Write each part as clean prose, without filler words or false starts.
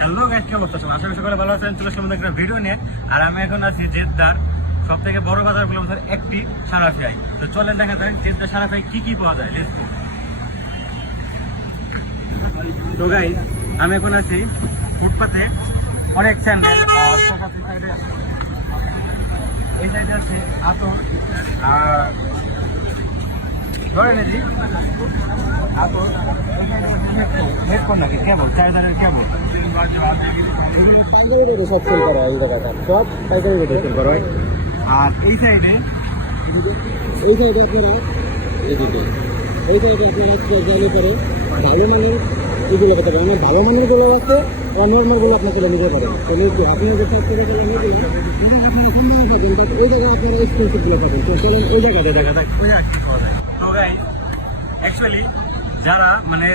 Hello guys, কি অবস্থা? আশা করি সকলে ভালো আছেন। চলে আসলাম একটা ভিডিও নিয়ে। আর আমি এখন আছি জেদ্দার সব থেকে বড় বাজারগুলোর মধ্যে একটি সারাফিয়ায়। তো চলেন দেখা যায় জেদ্দার সারাফিয়ায় কি কি পাওয়া যায়। Let's go. তো গাইস, আমি এখন আছি ফুটপাতে, অনেক স্যান্ডেল আর এই সাইডে আছে আতর আর ধরে নিয়েছি আতর হেডফোন নাকি কেবল, চার্জারের কেবল পাইকারি রেটে সব সেল করা হয় এই জায়গাটা, সব পাইকারি রেটে সেল করা হয়। আর এই সাইডে আপনারা এদিকে এই সাইডে আপনারা চাইলে পরে ভালো মানের এগুলো পেতে পারেন। আমার ভালো মানের গুলো আছে, অনর্মাল গুলো আপনার চলে নিতে পারেন। আপনার যে সব থেকে এই জায়গায় আপনারা এক্সপেন্সিভ গুলো পাবেন। তো চলেন ওই জায়গাতে দেখা যায় ওই জায়গা কি পাওয়া যায়। তো গাইস, অ্যাকচুয়ালি যারা মানে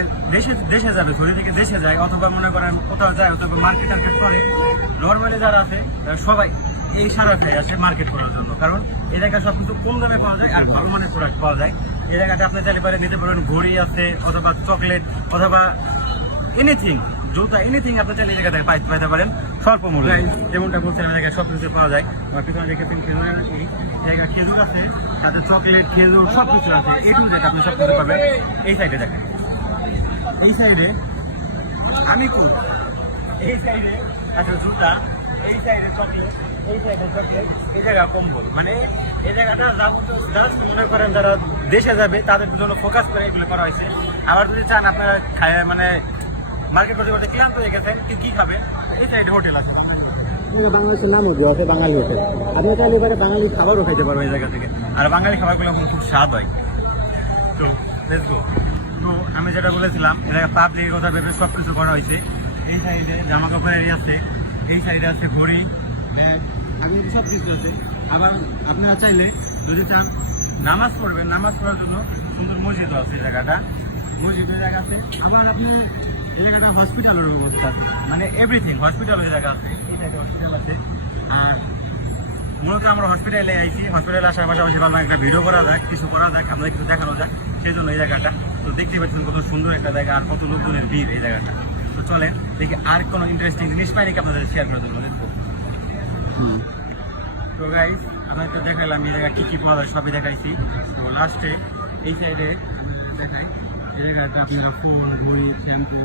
দেশে যাবে, ঘুরে থেকে দেশে যায় অথবা মনে করেন কোথাও যায় অথবা মার্কেট টার্কেট করে, নর্মালি যারা আছে সবাই এই সারাফিয়ায় আসে মার্কেট করার জন্য। কারণ এই জায়গায় সবকিছু কম দামে পাওয়া যায় আর ভালো মানের প্রোডাক্ট পাওয়া যায়। এই জায়গাটা আপনি চাইলে পারে নিতে পারেন, ঘড়ি আছে অথবা চকলেট অথবা এনিথিং, জুতা, এনিথিং আপনি চাইলে এই জায়গা থেকে পাইতে পারেন স্বল্প মূল্যে। যেমনটা বলছেন এই জায়গায় সব কিছু পাওয়া যায়। আমার পিছনে দেখেছেন খেজুরের জায়গা, খেজুর আছে, সাথে চকলেট, খেজুর সব কিছু আছে। এই টু জেড আপনি সব কিছু পাবেন। এই সাইডে দেখেন, এই সাইডে আমি কোন, এই সাইডে আছে জুতা, এই সাইডে চকলেট, এই সাইডে চকলেট, এই জায়গা কম্বল। মানে এই জায়গাটা জাস্ট মনে করেন যারা দেশে যাবে তাদের জন্য ফোকাস করে এগুলো করা হয়েছে। আবার যদি চান আপনারা মানে মার্কেট করতে করতে ক্লান্ত হয়ে গেছেন, কি খাবেন, এই সাইডে হোটেল আছে। বাংলাদেশের নামও দেওয়া আছে বাঙালি হোটেল। আপনি চাইলে এবারে বাঙালি খাবারও খাইতে পারবো এই জায়গা থেকে। আর বাঙালি খাবারগুলো খুব স্বাদ হয়। তো লেটস গো। তো আমি যেটা বলেছিলাম, এ জায়গায় পাবলিকের কথা ভেবে সব কিছু করা হয়েছে। এই সাইডে জামা কাপড় এরিয়া আছে, এই সাইডে আছে ঘড়ি, আমি সব কিছু আছে। আবার আপনারা চাইলে যদি চান নামাজ পড়বেন, নামাজ পড়ার জন্য সুন্দর মসজিদও আছে এই জায়গাটা, মসজিদের জায়গা আছে। আবার আপনি এই জায়গাটা হসপিটালের ব্যবস্থা আছে, মানে এভরিথিং হসপিটালের জায়গা আছে। এই সাইডে হসপিটাল আছে। আর মূলত আমরা হসপিটালে আইছি, হসপিটালে আসার পাশাপাশি ভাবলাম একটা ভিডিও করা যাক, কিছু করা যাক, আপনাদের কিছু দেখানো যাক, সেই জন্য এই জায়গাটা। তো দেখতে পাচ্ছেন কত সুন্দর একটা জায়গা আর কত লোকজনের ভিড় এই জায়গাটা। তো চলেন দেখি আর কোনো ইন্টারেস্টিং জিনিস পাই নাকি আপনাদের শেয়ার করে দেবো। তো গাইস, আপনাদের দেখালাম এই জায়গায় কি পাওয়া যায়, সবই দেখাইছি। তো লাস্টে এই সাইডে দেখাই, এই জায়গাটা আপনারা ফুল, ঘড়ি, শ্যাম্পু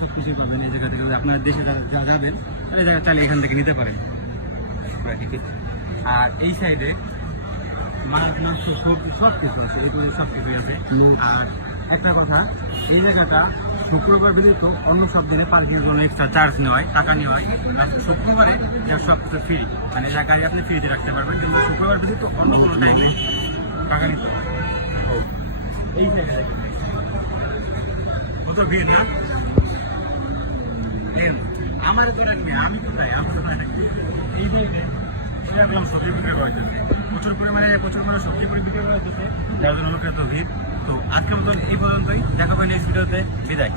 সব কিছুই পাবেন এই জায়গা থেকে। আপনারা দেশে যারা যাবেন তাহলে এই জায়গা চাইলে এখান থেকে নিতে পারেন। আর এই সাইডে মাছ সবজি সব কিছু আছে, এগুলো সব কিছুই আছে। আর একটা কথা, এই জায়গাটা শুক্রবার ব্যতীত অন্য সব দিনে পার্কিংয়ের জন্য এক্সট্রা চার্জ নেওয়া হয়, টাকা নেওয়া হয়। আর শুক্রবারে সব কিছু ফ্রি, মানে যা গাড়ি আপনি ফ্রিতে রাখতে পারবেন। কিন্তু শুক্রবার ব্যতীত অন্য কোনো টাইমে টাকা নিতে হবে। এই সাইডে কত ভিড় না, আমার তো রাখবে, আমি তো তাই, আমি তো তাই নাকি। এই দিয়ে দেখলাম সবজি বিক্রি করা হইতেছে, প্রচুর পরিমাণে সবজি বিক্রি করা হইতেছে, যার জন্য লোকের তো ভিড়। তো আজকের মতন এই পর্যন্তই, দেখা পাই নেক্সট ভিডিওতে। বিদায়।